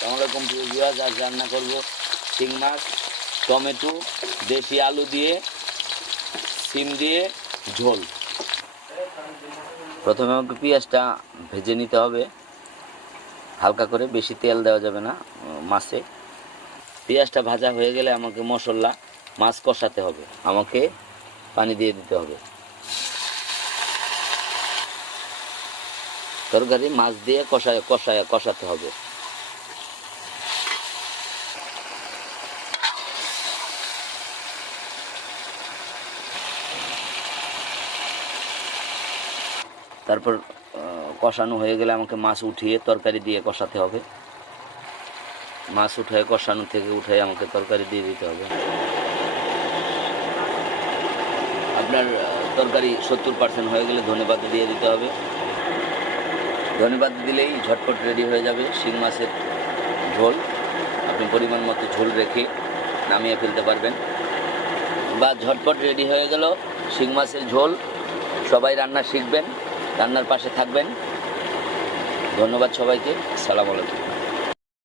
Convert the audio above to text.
আসসালামু ভিউয়ার্স, আজ রান্না করব শিং মাছ, টমেটো, দেশি আলু দিয়ে, সিম দিয়ে ঝোল। প্রথমে আমাকে পেঁয়াজটা ভেজে নিতে হবে হালকা করে, বেশি তেল দেওয়া যাবে না মাছে। পেঁয়াজটা ভাজা হয়ে গেলে আমাকে মশলা মাছ কষাতে হবে, আমাকে পানি দিয়ে দিতে হবে। তরকারি মাছ দিয়ে কষাতে হবে। তারপর কষানো হয়ে গেলে আমাকে মাছ উঠিয়ে তরকারি দিয়ে কষাতে হবে। মাছ উঠায় কষানো থেকে উঠে আমাকে তরকারি দিয়ে দিতে হবে। আপনার তরকারি 70% হয়ে গেলে ধনেপাতা দিয়ে দিতে হবে। ধনেপাতা দিলেই ঝটপট রেডি হয়ে যাবে শিং মাছের ঝোল। আপনি পরিমাণ মতো ঝোল রেখে নামিয়ে ফেলতে পারবেন, বা ঝটপট রেডি হয়ে গেল শিং মাছের ঝোল। সবাই রান্না শিখবেন, রান্নার পাশে থাকবেন। ধন্যবাদ সবাইকে। আসসালামু আলাইকুম।